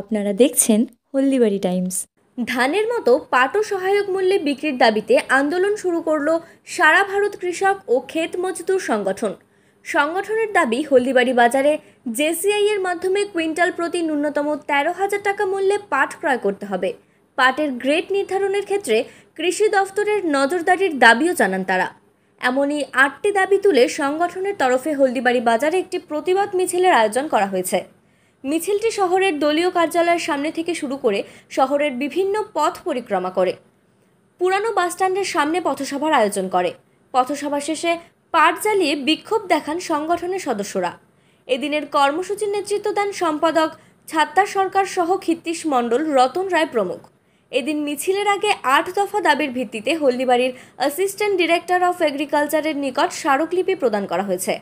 আপনারা দেখছেন হলদিবাড়ি টাইমস। ধানের মতো পাটও সহায়ক মূল্যে বিক্রির দাবিতে আন্দোলন শুরু করল সারা ভারত কৃষক ও ক্ষেত মজদুর সংগঠন। সংগঠনের দাবি, হলদিবাড়ি বাজারে জেসিআই এর মাধ্যমে কুইন্টাল প্রতি ন্যূনতম 13,000 টাকা মূল্যে পাট ক্রয় করতে হবে। পাটের গ্রেড নির্ধারণের ক্ষেত্রে কৃষি দফতরের নজরদারির দাবিও জানান তারা। এমনই 8টি দাবি তুলে সংগঠনের তরফে হলদিবাড়ি বাজারে একটি প্রতিবাদ মিছিলের আয়োজন করা হয়েছে। মিছিলটি শহরের দলীয় কার্যালয়ের সামনে থেকে শুরু করে শহরের বিভিন্ন পথ পরিক্রমা করে পুরানো বাসস্ট্যান্ডের সামনে পথসভার আয়োজন করে। পথসভা শেষে পাট জ্বালিয়ে বিক্ষোভ দেখান সংগঠনের সদস্যরা। এদিনের কর্মসূচির নেতৃত্ব দেন সম্পাদক ছাত্তার সরকার সহ ক্ষিতীশ মণ্ডল, রতন রায় প্রমুখ। এদিন মিছিলের আগে 8 দফা দাবির ভিত্তিতে হলদিবাড়ির অ্যাসিস্ট্যান্ট ডিরেক্টর অফ এগ্রিকালচারের নিকট স্মারকলিপি প্রদান করা হয়েছে।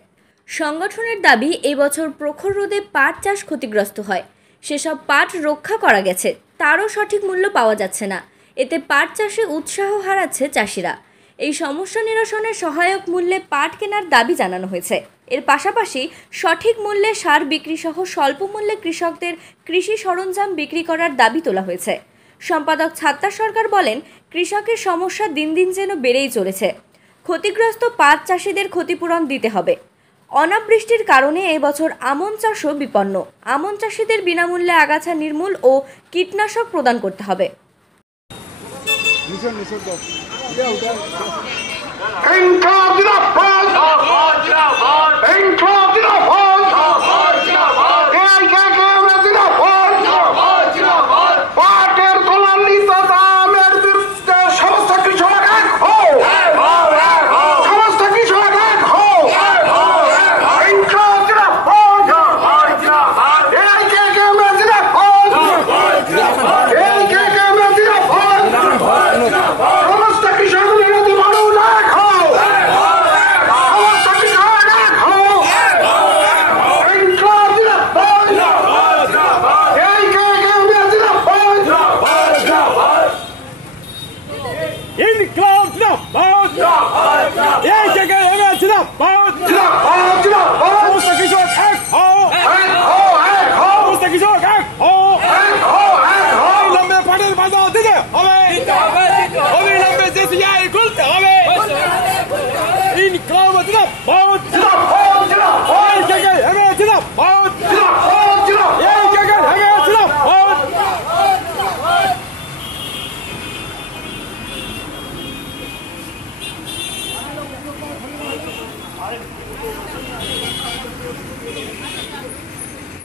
সংগঠনের দাবি, এই বছর প্রখর রোদে পাট চাষ ক্ষতিগ্রস্ত হয়। সেসব পাট রক্ষা করা গেছে, তারও সঠিক মূল্য পাওয়া যাচ্ছে না। এতে পাট চাষে উৎসাহ হারাচ্ছে চাষিরা। এই সমস্যা নিরসনের সহায়ক মূল্যে পাট কেনার দাবি জানানো হয়েছে। এর পাশাপাশি সঠিক মূল্যে সার বিক্রি সহ স্বল্প মূল্যে কৃষকদের কৃষি সরঞ্জাম বিক্রি করার দাবি তোলা হয়েছে। সম্পাদক ছাত্তার সরকার বলেন, কৃষকের সমস্যা দিন দিন যেন বেড়েই চলেছে। ক্ষতিগ্রস্ত পাট চাষিদের ক্ষতিপূরণ দিতে হবে। অনাবৃষ্টির কারণে এবছর আমন চাষও বিপন্ন। আমন চাষিদের বিনামূল্যে আগাছা নির্মূল ও কীটনাশক প্রদান করতে হবে।